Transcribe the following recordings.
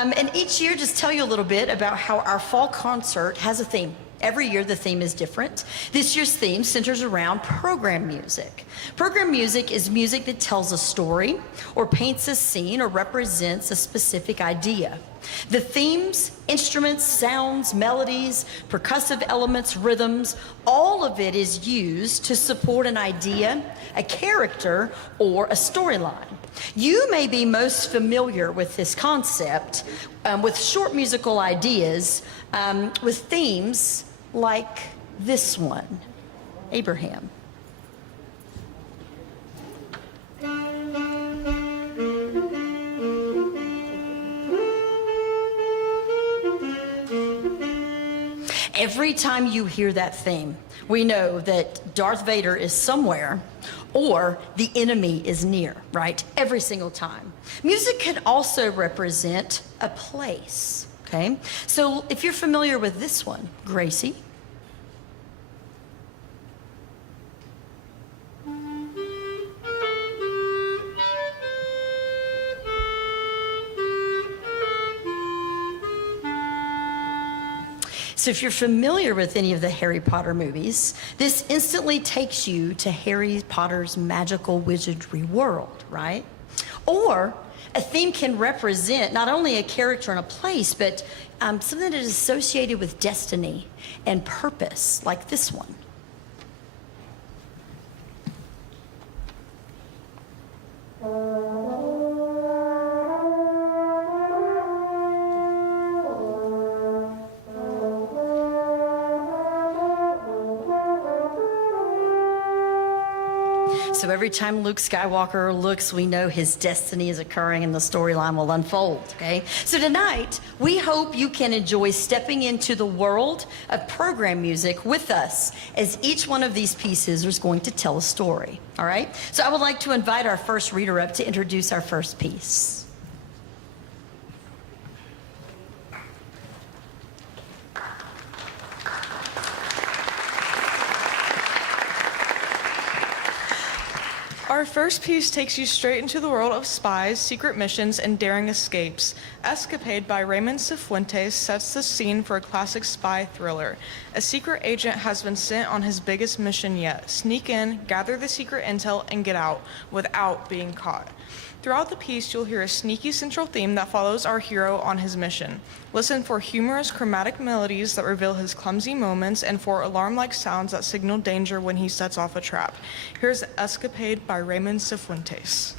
And each year, just tell you a little bit about how our fall concert has a theme. Every year the theme is different. This year's theme centers around program music. Program music is music that tells a story or paints a scene or represents a specific idea. The themes, instruments, sounds, melodies, percussive elements, rhythms, all of it is used to support an idea, a character, or a storyline. You may be most familiar with this concept with short musical ideas with themes like this one, Abraham. Every time you hear that theme, we know that Darth Vader is somewhere or the enemy is near, right? Every single time. Music can also represent a place, okay? So if you're familiar with this one, Gracie. So if you're familiar with any of the Harry Potter movies, this instantly takes you to Harry Potter's magical wizardry world, right? Or a theme can represent not only a character and a place, but something that is associated with destiny and purpose, like this one. So every time Luke Skywalker looks, we know his destiny is occurring and the storyline will unfold, okay? So tonight, we hope you can enjoy stepping into the world of program music with us, as each one of these pieces is going to tell a story, all right? So I would like to invite our first reader up to introduce our first piece. Our first piece takes you straight into the world of spies, secret missions, and daring escapes. Escapade by Raymond Cifuentes sets the scene for a classic spy thriller. A secret agent has been sent on his biggest mission yet. Sneak in, gather the secret intel, and get out without being caught. Throughout the piece, you'll hear a sneaky central theme that follows our hero on his mission. Listen for humorous chromatic melodies that reveal his clumsy moments and for alarm-like sounds that signal danger when he sets off a trap. Here's Escapade by Raymond Cifuentes.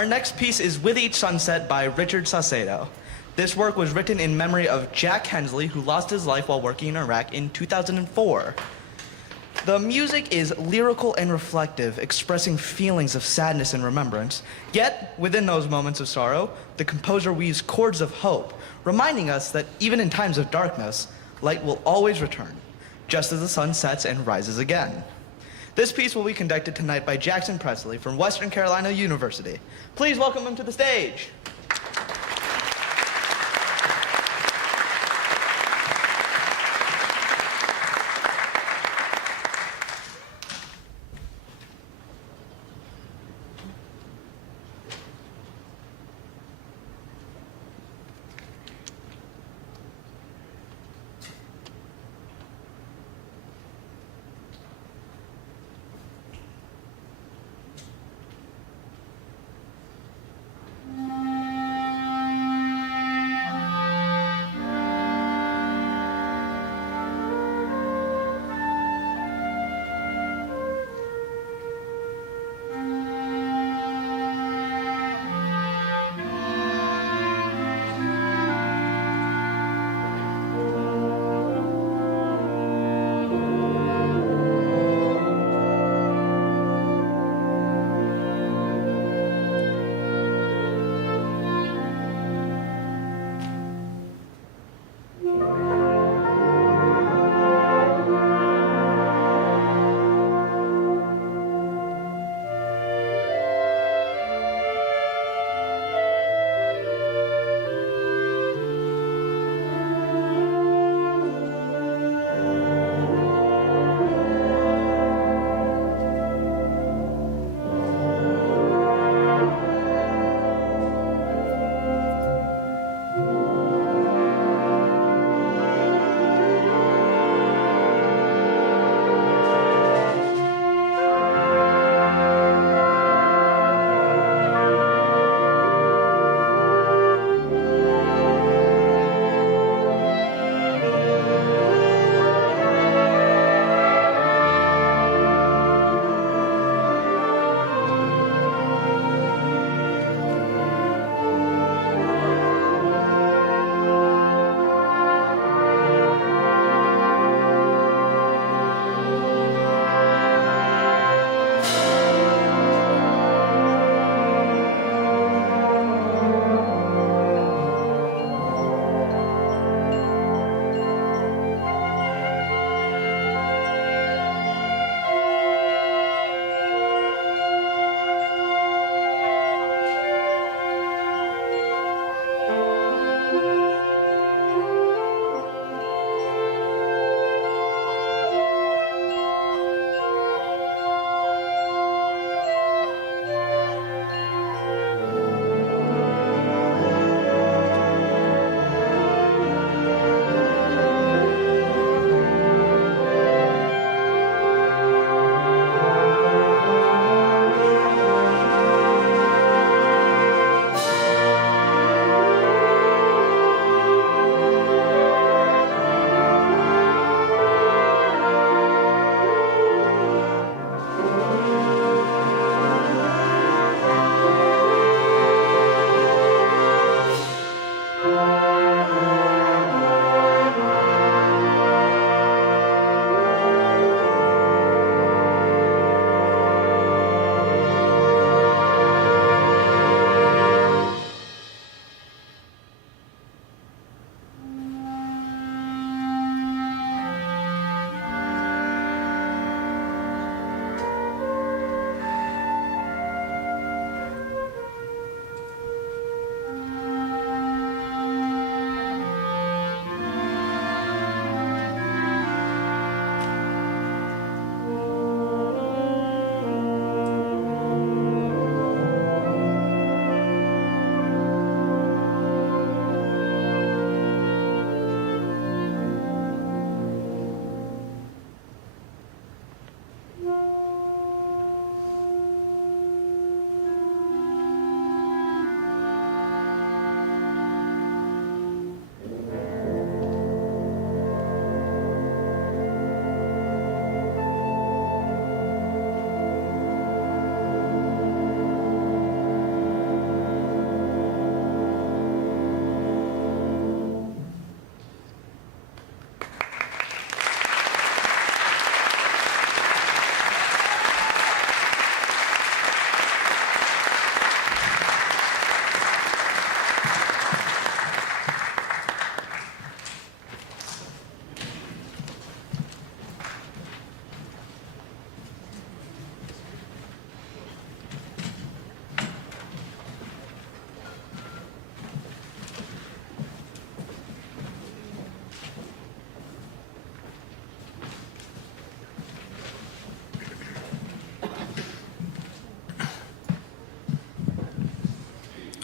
Our next piece is With Each Sunset by Richard Saucedo. This work was written in memory of Jack Hensley, who lost his life while working in Iraq in 2004. The music is lyrical and reflective, expressing feelings of sadness and remembrance. Yet, within those moments of sorrow, the composer weaves chords of hope, reminding us that even in times of darkness, light will always return, just as the sun sets and rises again. This piece will be conducted tonight by Jackson Presley from Western Carolina University. Please welcome him to the stage.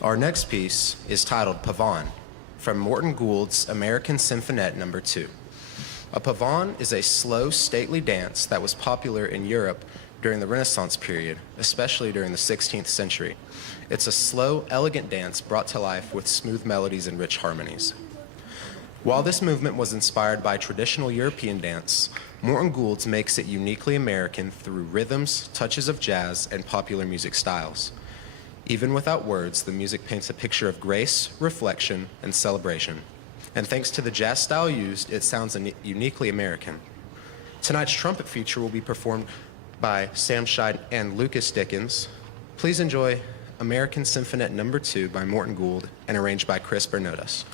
Our next piece is titled Pavane from Morton Gould's American Symphonette No. 2. A pavane is a slow, stately dance that was popular in Europe during the Renaissance period, especially during the 16th century. It's a slow, elegant dance brought to life with smooth melodies and rich harmonies. While this movement was inspired by traditional European dance, Morton Gould's makes it uniquely American through rhythms, touches of jazz, and popular music styles. Even without words, the music paints a picture of grace, reflection, and celebration. And thanks to the jazz style used, it sounds uniquely American. Tonight's trumpet feature will be performed by Sam Scheid and Lucas Dickens. Please enjoy American Symphonette No. 2 by Morton Gould and arranged by Chris Bernotas.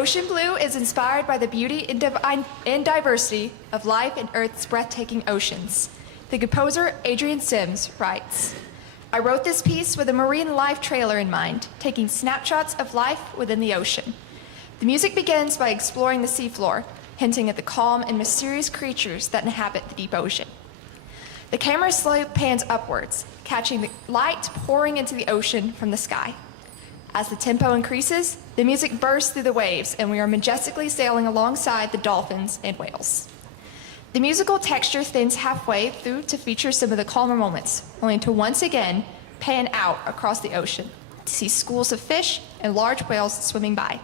Ocean Blue is inspired by the beauty and diversity of life in Earth's breathtaking oceans. The composer, Adrian Sims, writes, I wrote this piece with a marine life trailer in mind, taking snapshots of life within the ocean. The music begins by exploring the seafloor, hinting at the calm and mysterious creatures that inhabit the deep ocean. The camera slowly pans upwards, catching the light pouring into the ocean from the sky. As the tempo increases, the music bursts through the waves, and we are majestically sailing alongside the dolphins and whales. The musical texture thins halfway through to feature some of the calmer moments, only to once again pan out across the ocean to see schools of fish and large whales swimming by.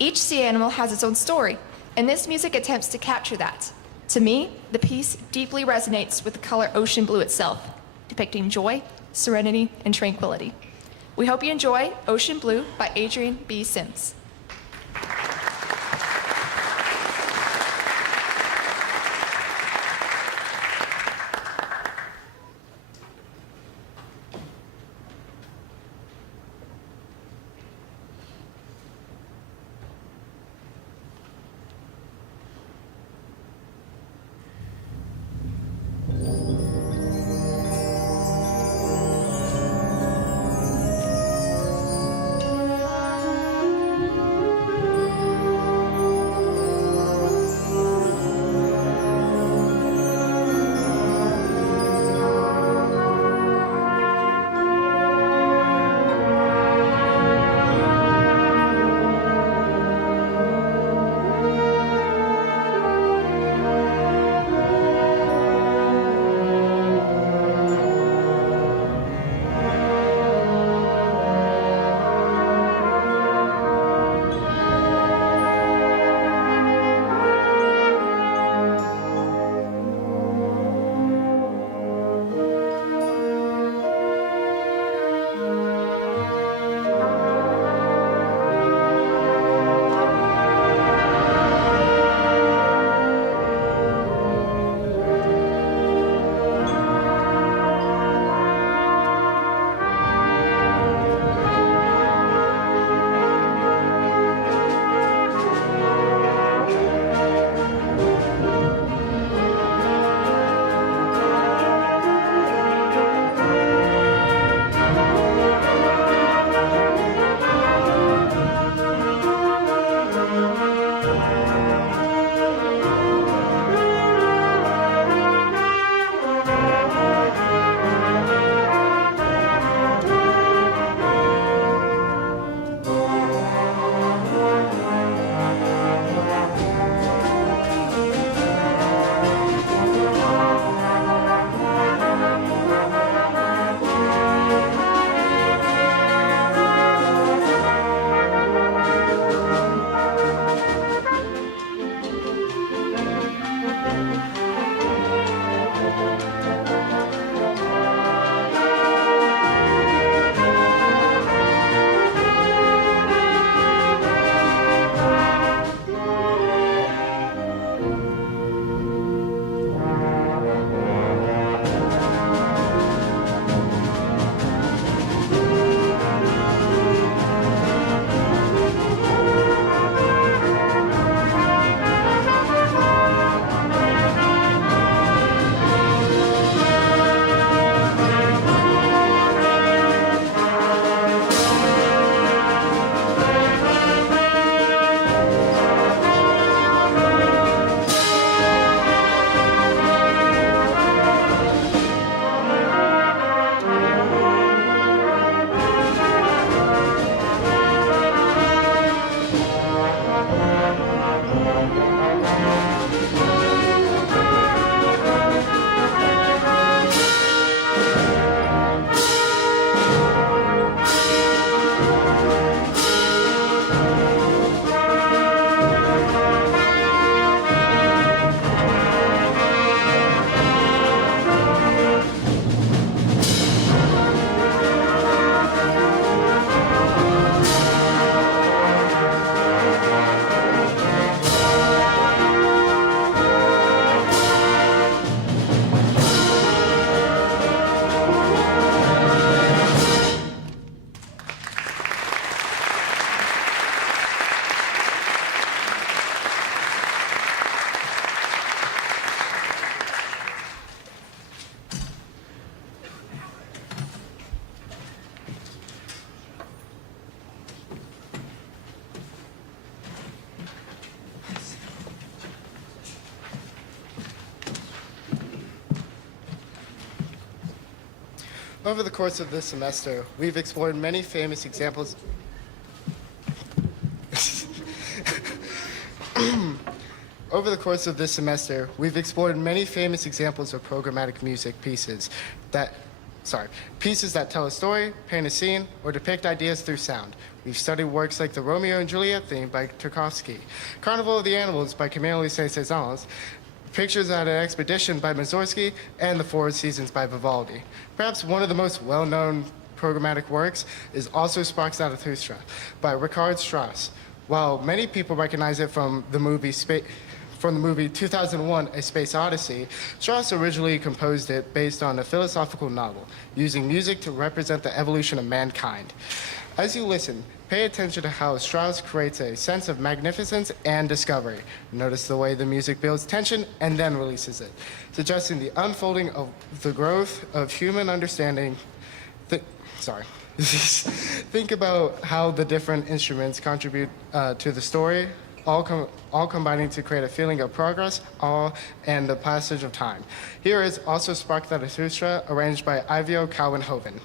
Each sea animal has its own story, and this music attempts to capture that. To me, the piece deeply resonates with the color ocean blue itself, depicting joy, serenity, and tranquility. We hope you enjoy Ocean Blue by Adrian B. Sims. Over the course of this semester, we've explored many famous examples. Over the course of this semester, we've explored many famous examples of programmatic music pieces that tell a story, paint a scene, or depict ideas through sound. We've studied works like the Romeo and Juliet theme by Tchaikovsky, Carnival of the Animals by Camille Saint-Saëns, Pictures at an Expedition by Mussorgsky, and The Four Seasons by Vivaldi. Perhaps one of the most well-known programmatic works is also Sprach Zarathustra by Richard Strauss. While many people recognize it from the movie 2001, A Space Odyssey, Strauss originally composed it based on a philosophical novel, using music to represent the evolution of mankind. As you listen, pay attention to how Strauss creates a sense of magnificence and discovery. Notice the way the music builds tension and then releases it, suggesting the unfolding of the growth of human understanding. Think about how the different instruments contribute to the story, all combining to create a feeling of progress, awe, and the passage of time. Here is also Sprach Zarathustra, arranged by Ivio Cowenhoven.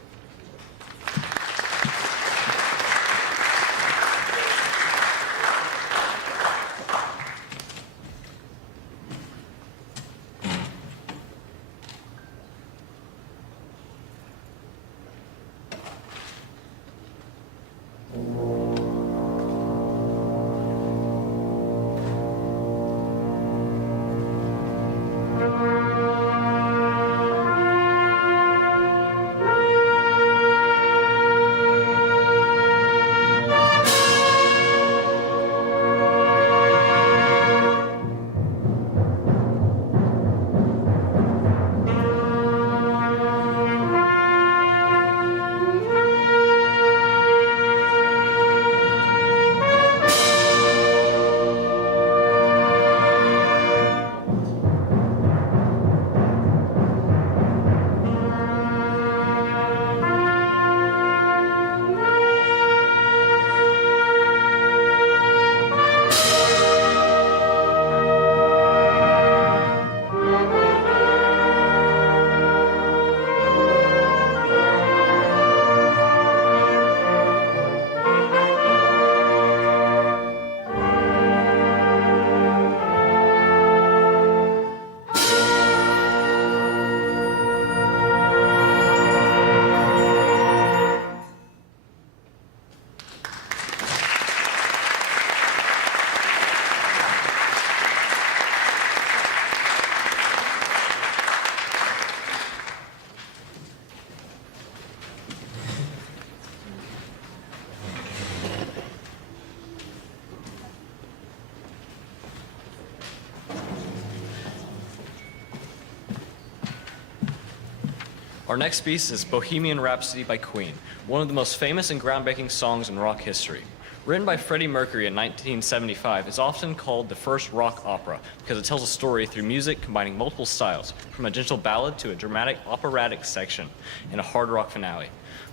Our next piece is Bohemian Rhapsody by Queen, one of the most famous and groundbreaking songs in rock history. Written by Freddie Mercury in 1975, it's often called the first rock opera because it tells a story through music combining multiple styles, from a gentle ballad to a dramatic operatic section and a hard rock finale,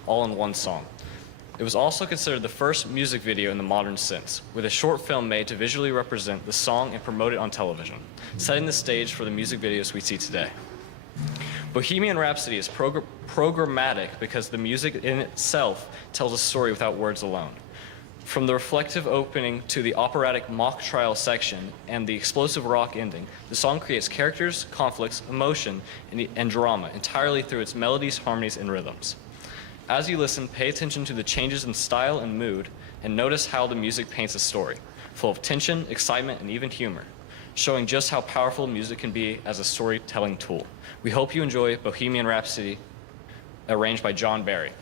all in one song. It was also considered the first music video in the modern sense, with a short film made to visually represent the song and promote it on television, setting the stage for the music videos we see today. Bohemian Rhapsody is programmatic because the music in itself tells a story without words alone. From the reflective opening to the operatic mock trial section and the explosive rock ending, the song creates characters, conflicts, emotion, and drama entirely through its melodies, harmonies, and rhythms. As you listen, pay attention to the changes in style and mood, and notice how the music paints a story, full of tension, excitement, and even humor, showing just how powerful music can be as a storytelling tool. We hope you enjoy Bohemian Rhapsody, arranged by John Barry.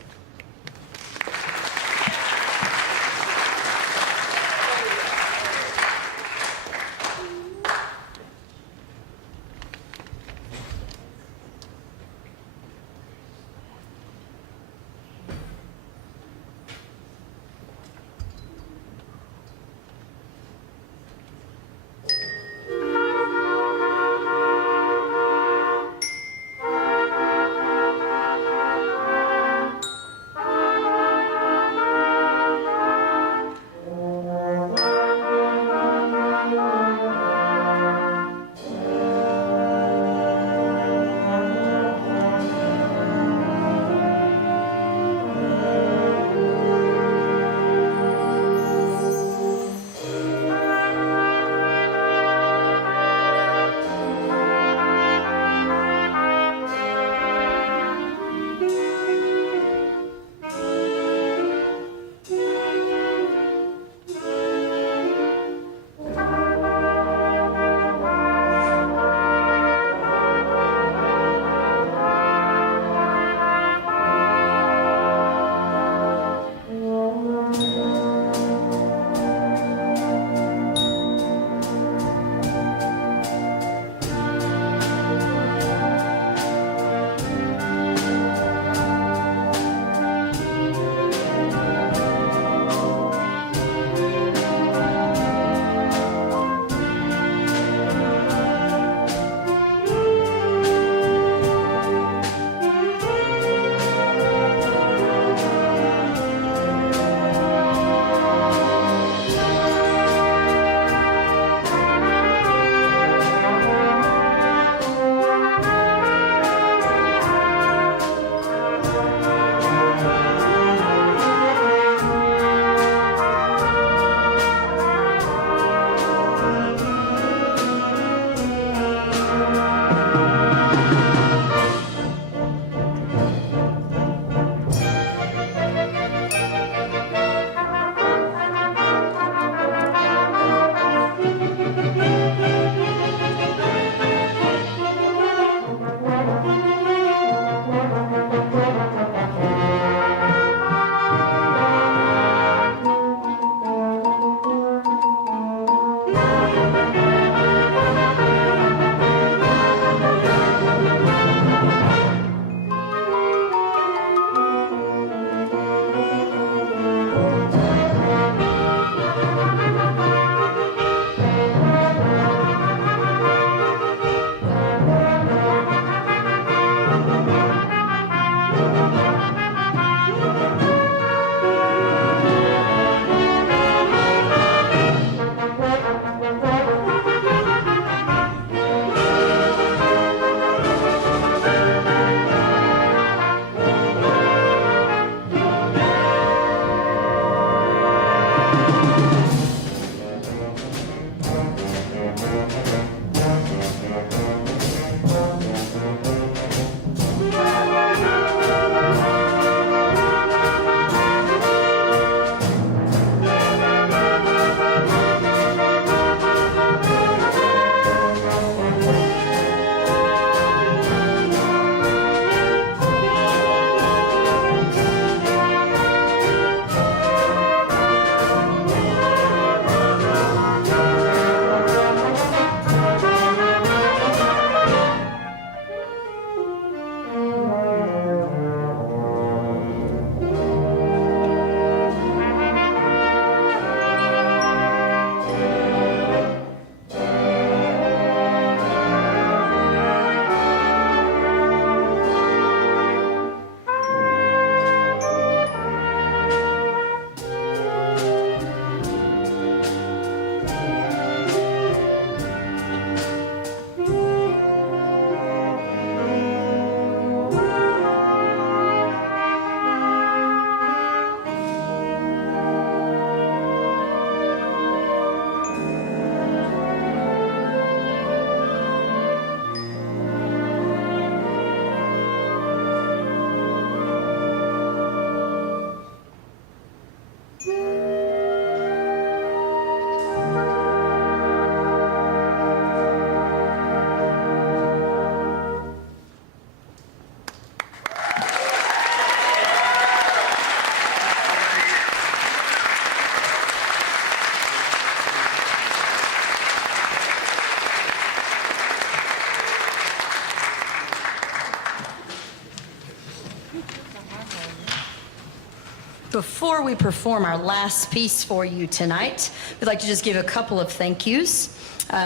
Before we perform our last piece for you tonight, we'd like to just give a couple of thank yous.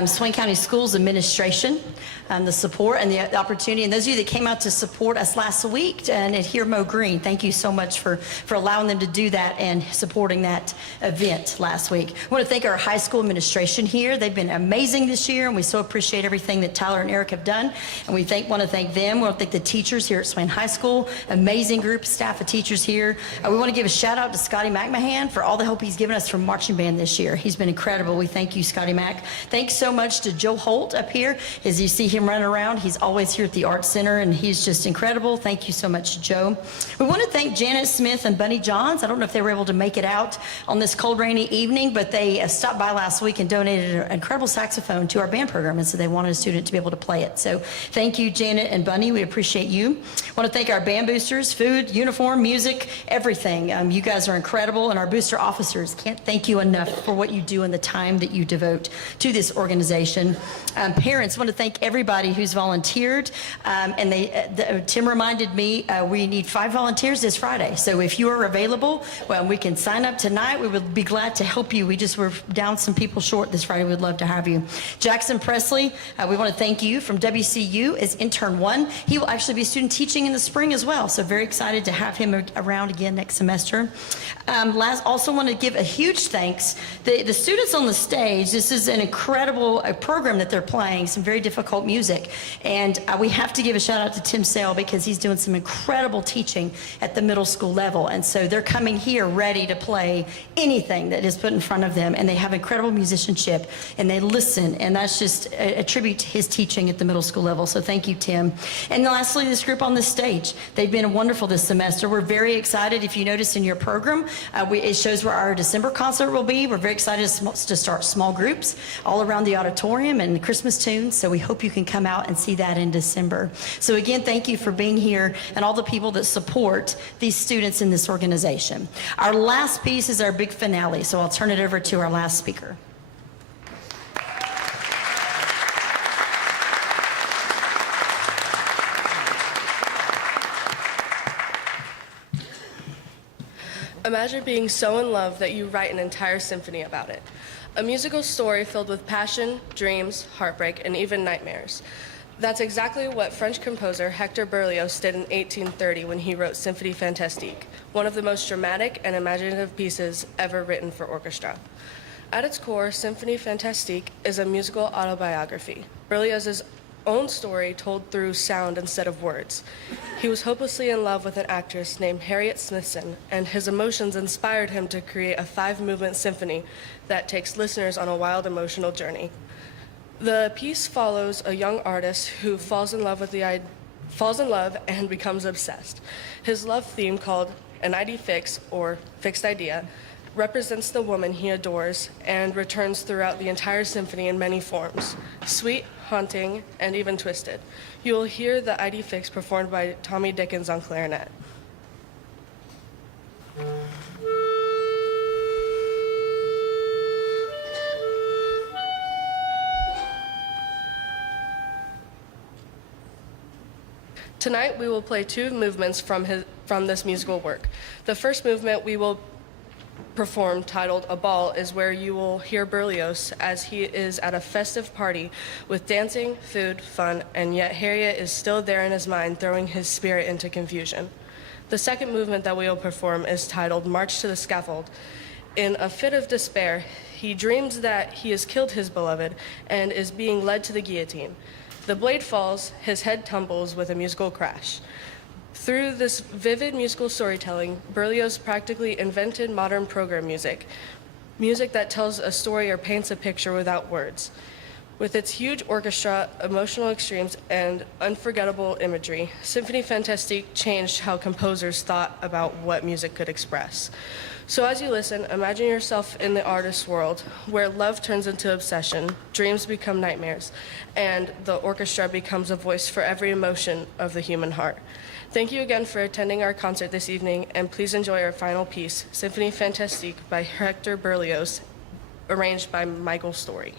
Swain County Schools Administration, the support and the opportunity, and those of you that came out to support us last week and at Hear Mo Green, thank you so much for allowing them to do that and supporting that event last week. I want to thank our high school administration here. They've been amazing this year, and we so appreciate everything that Tyler and Eric have done, and we want to thank them. We want to thank the teachers here at Swain High School, amazing group of staff of teachers here. We want to give a shout out to Scotty McMahon for all the help he's given us from marching band this year. He's been incredible. We thank you, Scotty Mac. Thanks so much to Joe Holt up here. As you see him running around, he's always here at the Arts Center, and he's just incredible. Thank you so much, Joe. We want to thank Janet Smith and Bunny Johns. I don't know if they were able to make it out on this cold, rainy evening, but they stopped by last week and donated an incredible saxophone to our band program, and so they wanted a student to be able to play it. So thank you, Janet and Bunny. We appreciate you. I want to thank our band boosters, food, uniform, music, everything. You guys are incredible, and our booster officers, can't thank you enough for what you do and the time that you devote to this organization. Parents, want to thank everybody who's volunteered, and Tim reminded me we need 5 volunteers this Friday, so if you are available, well, we can sign up tonight. We would be glad to help you. We just were down some people short this Friday. We'd love to have you. Jackson Presley, we want to thank you from WCU as intern 1. He will actually be student teaching in the spring as well, so very excited to have him around again next semester. Also want to give a huge thanks. The students on the stage, this is an incredible program that they're playing, some very difficult music, and we have to give a shout out to Tim Sale because he's doing some incredible teaching at the middle school level, and so they're coming here ready to play anything that is put in front of them, and they have incredible musicianship, and they listen, and that's just a tribute to his teaching at the middle school level, so thank you, Tim. And lastly, this group on the stage, they've been wonderful this semester. We're very excited. If you notice in your program, it shows where our December concert will be. We're very excited to start small groups all around the auditorium and Christmas tunes, so we hope you can come out and see that in December. So again, thank you for being here and all the people that support these students in this organization. Our last piece is our big finale, so I'll turn it over to our last speaker. Imagine being so in love that you write an entire symphony about it. A musical story filled with passion, dreams, heartbreak, and even nightmares. That's exactly what French composer Hector Berlioz did in 1830 when he wrote Symphonie Fantastique, one of the most dramatic and imaginative pieces ever written for orchestra. At its core, Symphonie Fantastique is a musical autobiography, Berlioz's own story told through sound instead of words. He was hopelessly in love with an actress named Harriet Smithson, and his emotions inspired him to create a 5-movement symphony that takes listeners on a wild emotional journey. The piece follows a young artist who falls in love and becomes obsessed. His love theme, called an idée fixe, or fixed idea, represents the woman he adores and returns throughout the entire symphony in many forms: sweet, haunting, and even twisted. You will hear the idée fixe performed by Tommy Dickens on clarinet. Tonight we will play 2 movements from this musical work. The first movement we will perform, titled A Ball, is where you will hear Berlioz as he is at a festive party with dancing, food, fun, and yet Harriet is still there in his mind, throwing his spirit into confusion. The second movement that we will perform is titled March to the Scaffold. In a fit of despair, he dreams that he has killed his beloved and is being led to the guillotine. The blade falls, his head tumbles with a musical crash. Through this vivid musical storytelling, Berlioz practically invented modern program music that tells a story or paints a picture without words. With its huge orchestra, emotional extremes, and unforgettable imagery, Symphonie Fantastique changed how composers thought about what music could express. So as you listen, imagine yourself in the artist's world, where love turns into obsession, dreams become nightmares, and the orchestra becomes a voice for every emotion of the human heart. Thank you again for attending our concert this evening, and please enjoy our final piece, Symphonie Fantastique by Hector Berlioz, arranged by Michael Story.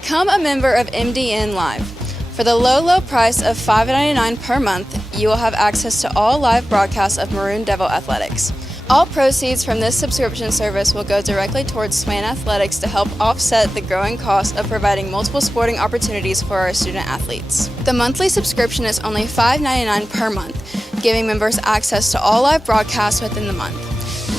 Become a member of MDN Live. For the low price of $5.99 per month, you will have access to all live broadcasts of Maroon Devil athletics. All proceeds from this subscription service will go directly towards Swain Athletics to help offset the growing cost of providing multiple sporting opportunities for our student athletes. The monthly subscription is only $5.99 per month, giving members access to all live broadcasts within the month.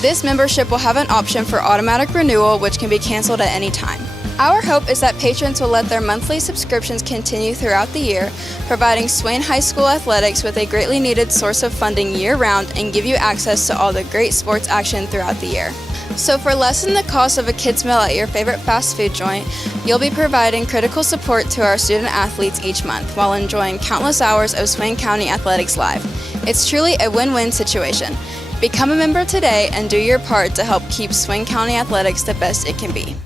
This membership will have an option for automatic renewal, which can be canceled at any time. Our hope is that patrons will let their monthly subscriptions continue throughout the year, providing Swain High School athletics with a greatly needed source of funding year-round and give you access to all the great sports action throughout the year. So for less than the cost of a kid's meal at your favorite fast food joint, you'll be providing critical support to our student athletes each month while enjoying countless hours of Swain County Athletics Live. It's truly a win-win situation. Become a member today and do your part to help keep Swain County Athletics the best it can be.